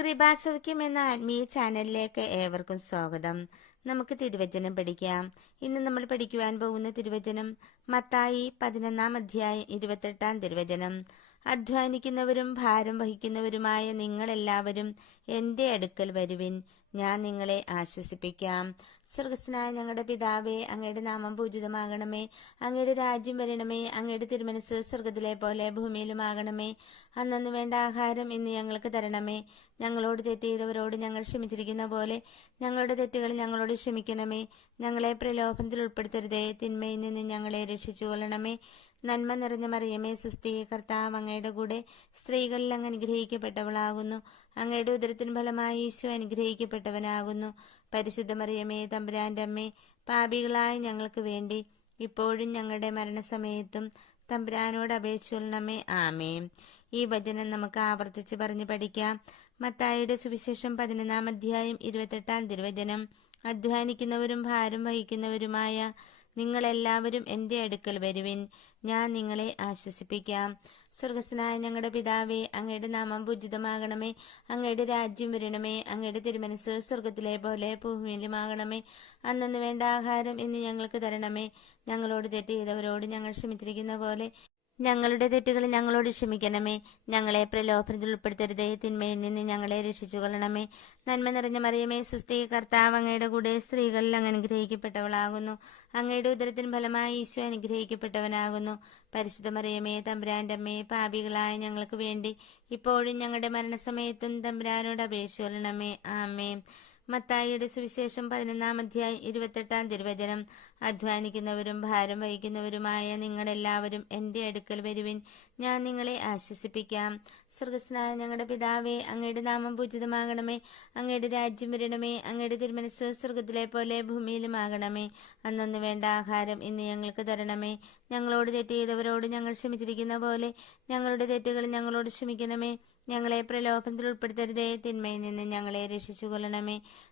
കൃപാസൗഖ്യം എന്ന ആത്മീയ ചാനലിലേക്ക് ഏവർക്കും സ്വാഗതം. നമുക്ക് തിരുവചനം പഠിക്കാം. ഇന്ന് നമ്മൾ പഠിക്കുവാൻ പോകുന്ന തിരുവചനം മത്തായി പതിനൊന്നാം അധ്യായം ഇരുപത്തെട്ടാം തിരുവചനം. അധ്വാനിക്കുന്നവരും ഭാരം വഹിക്കുന്നവരുമായ നിങ്ങളെല്ലാവരും എന്റെ അടുക്കൽ വരുവിൻ. ഞാൻ നിങ്ങളെ ആശ്വസിപ്പിക്കാം. സ്വർഗസ്നായ ഞങ്ങളുടെ പിതാവേ അങ്ങയുടെ നാമം പൂജിതമാകണമേ. അങ്ങയുടെ രാജ്യം വരണമേ. അങ്ങയുടെ തിരുമനസ് സ്വർഗത്തിലെ പോലെ ഭൂമിയിലുമാകണമേ. അന്നു വേണ്ട ആഹാരം ഇന്ന് ഞങ്ങൾക്ക് തരണമേ. ഞങ്ങളോട് തെറ്റ് ചെയ്തവരോട് ഞങ്ങൾ ക്ഷമിച്ചിരിക്കുന്ന പോലെ ഞങ്ങളുടെ തെറ്റുകൾ ഞങ്ങളോട് ക്ഷമിക്കണമേ. ഞങ്ങളെ പ്രലോഭനത്തിൽ ഉൾപ്പെടുത്തരുതേ. തിന്മയിൽ നിന്ന് ഞങ്ങളെ രക്ഷിച്ചു കൊള്ളണമേ നന്മ നിറഞ്ഞ മറിയമേ സുസ്ഥിയെ കർത്താവ് അങ്ങയുടെ കൂടെ സ്ത്രീകളിൽ അങ്ങ് അനുഗ്രഹിക്കപ്പെട്ടവളാകുന്നു. അങ്ങയുടെ ഉദരത്തിന് ഫലമായി ഈശോ അനുഗ്രഹിക്കപ്പെട്ടവനാകുന്നു. പരിശുദ്ധ മറിയമേ തമ്പുരാന്റെ അമ്മേ പാപികളായ ഞങ്ങൾക്ക് വേണ്ടി ഇപ്പോഴും ഞങ്ങളുടെ മരണസമയത്തും തമ്പുരാനോട് അപേക്ഷിക്കണമേ ആമേ ഈ വചനം നമുക്ക് ആവർത്തിച്ച് പറഞ്ഞു പഠിക്കാം. മത്തായിയുടെ സുവിശേഷം പതിനൊന്നാം അധ്യായം ഇരുപത്തെട്ടാം തിരുവചനം. അധ്വാനിക്കുന്നവരും ഭാരം വഹിക്കുന്നവരുമായ നിങ്ങളെല്ലാവരും എന്റെ അടുക്കൽ വരുവിൻ. ഞാൻ നിങ്ങളെ ആശ്വസിപ്പിക്കാം. സ്വർഗസ്നായ ഞങ്ങളുടെ പിതാവേ അങ്ങയുടെ നാമം പൂജിതമാകണമേ. അങ്ങയുടെ രാജ്യം വരണമേ. അങ്ങയുടെ തിരുമനസ് സ്വർഗത്തിലെ പോലെ ഭൂമിയിലുമാകണമേ. അന്നു വേണ്ട ആഹാരം ഇന്ന് ഞങ്ങൾക്ക് തരണമേ. ഞങ്ങളോട് തെറ്റ് ചെയ്തവരോട് ഞങ്ങൾ ക്ഷമിച്ചിരിക്കുന്ന പോലെ ഞങ്ങളുടെ തെറ്റുകൾ ഞങ്ങളോട് ക്ഷമിക്കണമേ. ഞങ്ങളെ പ്രലോഭനത്തിൽ ഉൾപ്പെടുത്തരുതേ. തിന്മയിൽ നിന്ന് ഞങ്ങളെ രക്ഷിച്ചു കൊള്ളണമേ നന്മ നിറഞ്ഞ മറിയമേ സുസ്ഥി കർത്താവ് അങ്ങയുടെ കൂടെ സ്ത്രീകളിൽ അങ്ങ് അനുഗ്രഹിക്കപ്പെട്ടവളാകുന്നു. അങ്ങയുടെ ഉദരത്തിന് ഫലമായി ഈശോ അനുഗ്രഹിക്കപ്പെട്ടവനാകുന്നു. പരിശുദ്ധ മറിയമേ തമ്പുരാന്റെ അമ്മയെ പാപികളായ ഞങ്ങൾക്ക് വേണ്ടി ഇപ്പോഴും ഞങ്ങളുടെ മരണസമയത്തും തമ്പുരാനോട് അപേക്ഷ കൊള്ളണമേ. ആമേ മത്തായിയുടെ സുവിശേഷം പതിനൊന്നാം അധ്യായം ഇരുപത്തെട്ടാം തിരുവചനം. അധ്വാനിക്കുന്നവരും ഭാരം വഹിക്കുന്നവരുമായ നിങ്ങളെല്ലാവരും എന്റെ അടുക്കൽ വരുവിൻ. ഞാൻ നിങ്ങളെ ആശ്വസിപ്പിക്കാം. സ്വർഗസ്നായ ഞങ്ങളുടെ പിതാവേ അങ്ങയുടെ നാമം പൂജിതമാകണമേ. അങ്ങയുടെ രാജ്യം വരണമേ. അങ്ങയുടെ തിരുമനസ് സ്വർഗത്തിലെ പോലെ ഭൂമിയിലും ആകണമേ അന്നൊന്ന് വേണ്ട ആഹാരം ഇന്ന് ഞങ്ങൾക്ക് തരണമേ. ഞങ്ങളോട് തെറ്റ് ചെയ്തവരോട് ഞങ്ങൾ ക്ഷമിച്ചിരിക്കുന്ന പോലെ ഞങ്ങളുടെ തെറ്റുകൾ ഞങ്ങളോട് ക്ഷമിക്കണമേ. ഞങ്ങളെ പ്രലോഭനത്തിൽ ഉൾപ്പെടുത്തരുതേ. തിന്മയിൽ നിന്ന് ഞങ്ങളെ രക്ഷിച്ചു കൊള്ളണമേ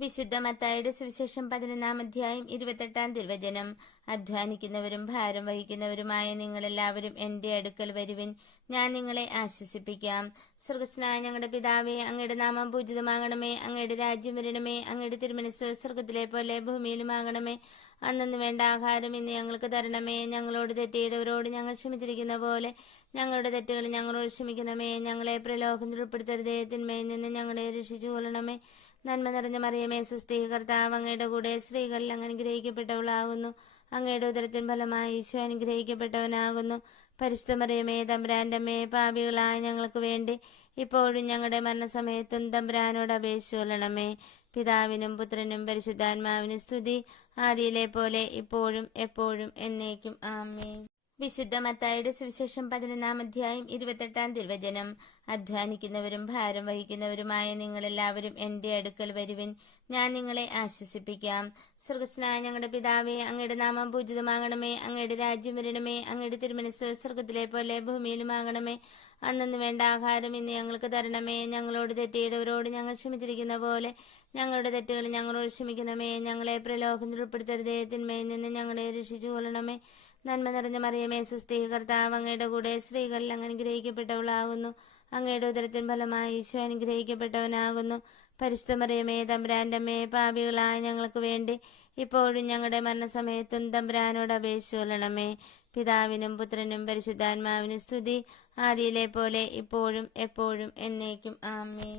വിശുദ്ധ മത്തായുടെ സുവിശേഷം പതിനൊന്നാം അധ്യായം ഇരുപത്തെട്ടാം തിരുവചനം. അധ്വാനിക്കുന്നവരും ഭാരം വഹിക്കുന്നവരുമായ നിങ്ങളെല്ലാവരും എന്റെ അടുക്കൽ വരുവിൻ. ഞാൻ നിങ്ങളെ ആശ്വസിപ്പിക്കാം. സ്വർഗസ്നായ ഞങ്ങളുടെ പിതാവേ അങ്ങയുടെ നാമം പൂജിതമാകണമേ. അങ്ങയുടെ രാജ്യം വരണമേ. അങ്ങയുടെ തിരുമനസ് സ്വർഗത്തിലെ പോലെ ഭൂമിയിലുമാകണമേ. അന്നൊന്നു വേണ്ട ആഹാരം ഇന്ന് ഞങ്ങൾക്ക് തരണമേ. ഞങ്ങളോട് തെറ്റെയ്തവരോട് ഞങ്ങൾ ക്ഷമിച്ചിരിക്കുന്ന പോലെ ഞങ്ങളുടെ തെറ്റുകൾ ഞങ്ങളോട് ക്ഷമിക്കണമേ. ഞങ്ങളെ പ്രലോഭനത്തിൽ ഉൾപ്പെടുത്തരുതേ തിന്മയിൽ നിന്ന് ഞങ്ങളെ രക്ഷിച്ചു കൊള്ളണമേ നന്മ നിറഞ്ഞ മറിയമേ സുസ്ഥി കർത്താവ് അങ്ങയുടെ കൂടെ സ്ത്രീകളിൽ അങ്ങ് അനുഗ്രഹിക്കപ്പെട്ടവളാകുന്നു. അങ്ങയുടെ ഉദരത്തിൻ ഫലമായി ഈശോ അനുഗ്രഹിക്കപ്പെട്ടവനാകുന്നു. പരിശുദ്ധ മറിയമേ തമ്പുരാന്റെ അമ്മയെ പാപികളായ ഞങ്ങൾക്ക് വേണ്ടി ഇപ്പോഴും ഞങ്ങളുടെ മരണസമയത്തും തമ്പുരാനോട് അപേക്ഷിച്ചു കൊള്ളണമേ പിതാവിനും പുത്രനും പരിശുദ്ധാത്മാവിനും സ്തുതി. ആദിയിലെ പോലെ ഇപ്പോഴും എപ്പോഴും എന്നേക്കും. ആമേ വിശുദ്ധ മത്തായുടെ സുവിശേഷം പതിനൊന്നാം അധ്യായം ഇരുപത്തെട്ടാം തിരുവചനം. അധ്വാനിക്കുന്നവരും ഭാരം വഹിക്കുന്നവരുമായ നിങ്ങളെല്ലാവരും എന്റെ അടുക്കൽ വരുവിൻ. ഞാൻ നിങ്ങളെ ആശ്വസിപ്പിക്കാം. സ്വർഗസ്നായ ഞങ്ങളുടെ പിതാവേ അങ്ങയുടെ നാമം പൂജിതമാകണമേ. അങ്ങയുടെ രാജ്യം വരണമേ. അങ്ങയുടെ തിരുമനസ് സ്വർഗത്തിലെ പോലെ ഭൂമിയിലുമാകണമേ. അന്നു വേണ്ട ആഹാരം ഇന്ന് ഞങ്ങൾക്ക് തരണമേ. ഞങ്ങളോട് തെറ്റെയ്തവരോട് ഞങ്ങൾ ക്ഷമിച്ചിരിക്കുന്ന പോലെ ഞങ്ങളുടെ തെറ്റുകൾ ഞങ്ങളോട് ക്ഷമിക്കണമേ. ഞങ്ങളെ പ്രലോഭനത്തിൽ ഉൾപ്പെടുത്തരുതേ തിന്മയിൽ നിന്ന് ഞങ്ങളെ രക്ഷിച്ചു കൊള്ളണമേ നന്മ നിറഞ്ഞ മറിയമേ സുസ്ഥി കർത്താവ് അങ്ങയുടെ കൂടെ സ്ത്രീകളിൽ അനുഗ്രഹിക്കപ്പെട്ടവളാകുന്നു. അങ്ങയുടെ ഉദരത്തിൻ ഫലമായി ഈശോ അനുഗ്രഹിക്കപ്പെട്ടവനാകുന്നു. പരിശുദ്ധ മറിയമേ തമ്പുരാന്റെ അമ്മയെ പാപികളായ ഞങ്ങൾക്ക് വേണ്ടി ഇപ്പോഴും ഞങ്ങളുടെ മരണസമയത്തും തമ്പുരാനോട് അപേക്ഷിച്ചു കൊള്ളണമേ പിതാവിനും പുത്രനും പരിശുദ്ധാത്മാവിനും സ്തുതി. ആദിയിലെ പോലെ ഇപ്പോഴും എപ്പോഴും എന്നേക്കും. ആമേ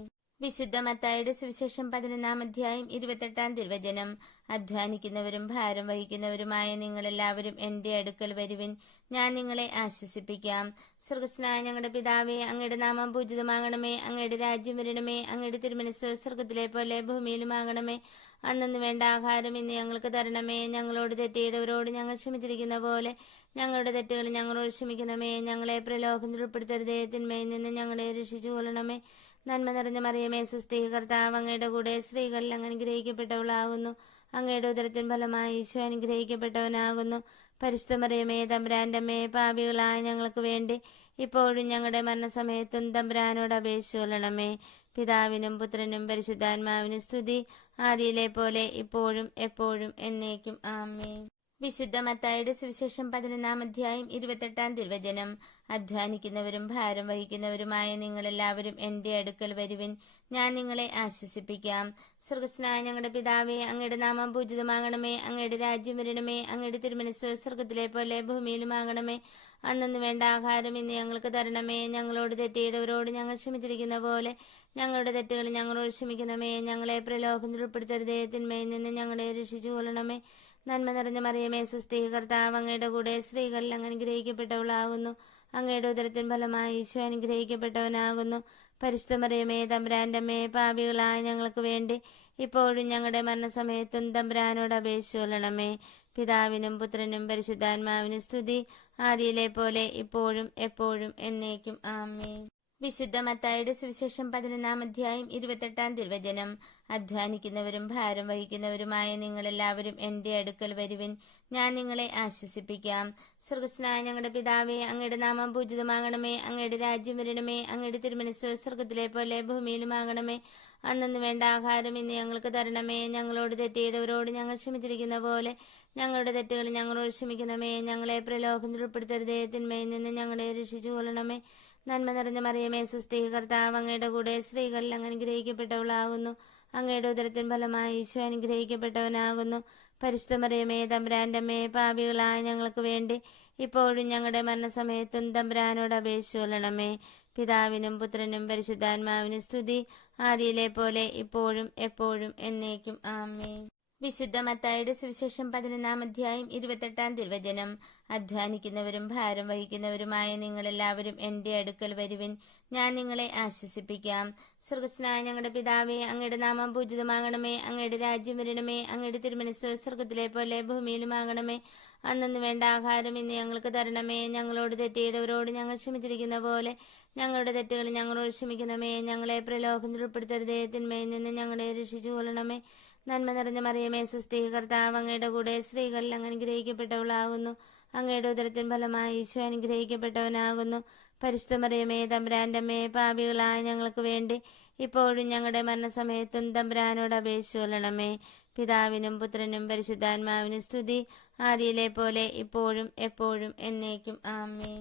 വിശുദ്ധ മത്തായുടെ സുവിശേഷം പതിനൊന്നാം അധ്യായം ഇരുപത്തെട്ടാം തിരുവചനം. അധ്വാനിക്കുന്നവരും ഭാരം വഹിക്കുന്നവരുമായ നിങ്ങളെല്ലാവരും എന്റെ അടുക്കൽ വരുവിൻ. ഞാൻ നിങ്ങളെ ആശ്വസിപ്പിക്കാം. സ്വർഗസ്നായ ഞങ്ങളുടെ പിതാവേ അങ്ങയുടെ നാമം പൂജിതമാകണമേ. അങ്ങയുടെ രാജ്യം വരണമേ. അങ്ങയുടെ തിരുമനസ് സ്വർഗത്തിലെ പോലെ ഭൂമിയിലുമാകണമേ. അന്നൊന്നു വേണ്ട ആഹാരം ഇന്ന് ഞങ്ങൾക്ക് തരണമേ. ഞങ്ങളോട് തെറ്റ് ചെയ്തവരോട് ഞങ്ങൾ ക്ഷമിച്ചിരിക്കുന്ന പോലെ ഞങ്ങളുടെ തെറ്റുകൾ ഞങ്ങളോട് ക്ഷമിക്കണമേ. ഞങ്ങളെ പ്രലോഭനത്തിൽ ഉൾപ്പെടുത്തരുതേ. തിന്മയിൽ നിന്ന് ഞങ്ങളെ രക്ഷിച്ചു കൊള്ളണമേ. നന്മ നിറഞ്ഞ മറിയമേ സുസ്ഥീകർത്താവ് അങ്ങയുടെ കൂടെ സ്ത്രീകളിൽ അങ്ങനെ അനുഗ്രഹിക്കപ്പെട്ടവളാകുന്നു. അങ്ങയുടെ ഉദരത്തിൻ ഫലമായി ഈശോ അനുഗ്രഹിക്കപ്പെട്ടവനാകുന്നു. പരിശുദ്ധമറിയമേ തമ്പുരാന്റെ അമ്മേ പാപികളായ ഞങ്ങൾക്ക് വേണ്ടി ഇപ്പോഴും ഞങ്ങളുടെ മരണസമയത്തും തമ്പുരാനോട് കൊള്ളണമേ. പിതാവിനും പുത്രനും പരിശുദ്ധാത്മാവിനും സ്തുതി. ആദിയിലെ പോലെ ഇപ്പോഴും എപ്പോഴും എന്നേക്കും. ആമേ വിശുദ്ധ മത്തായുടെ സുവിശേഷം പതിനൊന്നാം അധ്യായം ഇരുപത്തെട്ടാം തിരുവചനം. അധ്വാനിക്കുന്നവരും ഭാരം വഹിക്കുന്നവരുമായ നിങ്ങളെല്ലാവരും എന്റെ അടുക്കൽ വരുവിൻ. ഞാൻ നിങ്ങളെ ആശ്വസിപ്പിക്കാം. സ്വർഗസ്നായ ഞങ്ങളുടെ പിതാവേ അങ്ങയുടെ നാമം പൂജിതമാകണമേ. അങ്ങയുടെ രാജ്യം വരണമേ. അങ്ങയുടെ തിരുമനസ് സ്വർഗത്തിലെ പോലെ ഭൂമിയിലുമാകണമേ. അന്നൊന്നു വേണ്ട ആഹാരം ഇന്ന് ഞങ്ങൾക്ക് തരണമേ. ഞങ്ങളോട് തെറ്റ് ചെയ്തവരോട് ഞങ്ങൾ ക്ഷമിച്ചിരിക്കുന്ന പോലെ ഞങ്ങളുടെ തെറ്റുകൾ ഞങ്ങളോട് ക്ഷമിക്കണമേ. ഞങ്ങളെ പ്രലോഭനത്തിൽ ഉൾപ്പെടുത്തരുതേ തിന്മയിൽ നിന്ന് ഞങ്ങളെ രക്ഷിച്ചു കൊള്ളണമേ നന്മ നിറഞ്ഞ മറിയമേ സുസ്ഥി കർത്താവ് അങ്ങയുടെ കൂടെ സ്ത്രീകളിൽ അനുഗ്രഹിക്കപ്പെട്ടവളാകുന്നു. അങ്ങയുടെ ഉദരത്തിൻ ഫലമായി ഈശോ അനുഗ്രഹിക്കപ്പെട്ടവനാകുന്നു. പരിശുദ്ധ മറിയമേ തമ്പുരാന്റെ അമ്മയെ പാപികളായ ഞങ്ങൾക്ക് വേണ്ടി ഇപ്പോഴും ഞങ്ങളുടെ മരണസമയത്തും തമ്പുരാനോട് അപേക്ഷിച്ചു കൊള്ളണമേ പിതാവിനും പുത്രനും പരിശുദ്ധാത്മാവിനും സ്തുതി. ആദിയിലെ പോലെ ഇപ്പോഴും എപ്പോഴും എന്നേക്കും. ആമേ വിശുദ്ധ മത്തായുടെ സുവിശേഷം പതിനൊന്നാം അധ്യായം ഇരുപത്തെട്ടാം തിരുവചനം. അധ്വാനിക്കുന്നവരും ഭാരം വഹിക്കുന്നവരുമായ നിങ്ങളെല്ലാവരും എന്റെ അടുക്കൽ വരുവിൻ. ഞാൻ നിങ്ങളെ ആശ്വസിപ്പിക്കാം. സ്വർഗസ്നായ ഞങ്ങളുടെ പിതാവേ അങ്ങയുടെ നാമം പൂജിതമാകണമേ. അങ്ങയുടെ രാജ്യം വരണമേ. അങ്ങയുടെ തിരുമനസ് സ്വർഗത്തിലെ പോലെ ഭൂമിയിലുമാകണമേ. അന്നു വേണ്ട ആഹാരം ഇന്ന് ഞങ്ങൾക്ക് തരണമേ. ഞങ്ങളോട് തെറ്റെയ്തവരോട് ഞങ്ങൾ ക്ഷമിച്ചിരിക്കുന്ന പോലെ ഞങ്ങളുടെ തെറ്റുകൾ ഞങ്ങളോട് ക്ഷമിക്കണമേ. ഞങ്ങളെ പ്രലോഭനത്തിൽ ഉൾപ്പെടുത്തരുതേ തിന്മയിൽ നിന്ന് ഞങ്ങളെ രക്ഷിച്ചു കൊള്ളണമേ നന്മ നിറഞ്ഞ മറിയമേ സുസ്ഥി കർത്താവ് അങ്ങയുടെ കൂടെ സ്ത്രീകളിൽ അങ്ങ് അനുഗ്രഹിക്കപ്പെട്ടവളാകുന്നു. അങ്ങയുടെ ഉദരത്തിൻ ഫലമായി ഈശോ അനുഗ്രഹിക്കപ്പെട്ടവനാകുന്നു. പരിശുദ്ധ മറിയമേ തമ്പുരാന്റെ അമ്മയെ പാപികളായ ഞങ്ങൾക്ക് വേണ്ടി ഇപ്പോഴും ഞങ്ങളുടെ മരണസമയത്തും തമ്പുരാനോട് അപേക്ഷിച്ചു കൊള്ളണമേ പിതാവിനും പുത്രനും പരിശുദ്ധാത്മാവിനും സ്തുതി. ആദിയിലെ പോലെ ഇപ്പോഴും എപ്പോഴും എന്നേക്കും. ആമേ വിശുദ്ധ മത്തായുടെ സുവിശേഷം പതിനൊന്നാം അധ്യായം ഇരുപത്തെട്ടാം തിരുവചനം. അധ്വാനിക്കുന്നവരും ഭാരം വഹിക്കുന്നവരുമായ നിങ്ങളെല്ലാവരും എന്റെ അടുക്കൽ വരുവിൻ. ഞാൻ നിങ്ങളെ ആശ്വസിപ്പിക്കാം. സ്വർഗസ്നായ ഞങ്ങളുടെ പിതാവേ അങ്ങയുടെ നാമം പൂജിതമാകണമേ. അങ്ങയുടെ രാജ്യം വരണമേ. അങ്ങയുടെ തിരുമനസ് സ്വർഗത്തിലെ പോലെ ഭൂമിയിലുമാകണമേ. അന്നു വേണ്ട ആഹാരം ഇന്ന് ഞങ്ങൾക്ക് തരണമേ. ഞങ്ങളോട് തെറ്റ് ഞങ്ങൾ ക്ഷമിച്ചിരിക്കുന്ന പോലെ ഞങ്ങളുടെ തെറ്റുകൾ ഞങ്ങളോട് ക്ഷമിക്കണമേ. ഞങ്ങളെ പ്രലോഭനത്തിൽ ഉൾപ്പെടുത്തരുതേ തിന്മയിൽ നിന്ന് ഞങ്ങളെ രക്ഷിച്ചു കൊള്ളണമേ നന്മ നിറഞ്ഞ മറിയമേ സുസ്ഥി കർത്താവ് അങ്ങയുടെ കൂടെ സ്ത്രീകളിൽ അങ്ങ് അനുഗ്രഹിക്കപ്പെട്ടവളാകുന്നു. അങ്ങയുടെ ഉദരത്തിൻ ഫലമായി ഈശോ അനുഗ്രഹിക്കപ്പെട്ടവനാകുന്നു. പരിശുദ്ധ മറിയമേ തമ്പുരാന്റെ അമ്മയെ പാപികളായ ഞങ്ങൾക്ക് വേണ്ടി ഇപ്പോഴും ഞങ്ങളുടെ മരണസമയത്തും തമ്പുരാനോട് അപേക്ഷിച്ചു കൊള്ളണമേ പിതാവിനും പുത്രനും പരിശുദ്ധാത്മാവിനും സ്തുതി. ആദിയിലെ പോലെ ഇപ്പോഴും എപ്പോഴും എന്നേക്കും. ആമേ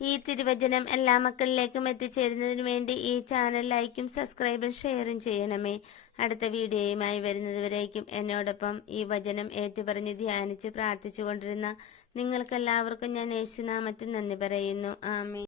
ഈ തിരുവചനം എല്ലാ മക്കളിലേക്കും എത്തിച്ചേരുന്നതിന് വേണ്ടി ഈ ചാനൽ ലൈക്കും സബ്സ്ക്രൈബും ഷെയറും ചെയ്യണമേ. അടുത്ത വീഡിയോയുമായി വരുന്നതുവരേക്കും എന്നോടൊപ്പം ഈ വചനം ഏറ്റുപറഞ്ഞ് ധ്യാനിച്ച് പ്രാർത്ഥിച്ചു കൊണ്ടിരുന്ന നിങ്ങൾക്കെല്ലാവർക്കും ഞാൻ യേശുനാമത്തിൽ നന്ദി പറയുന്നു. ആമേ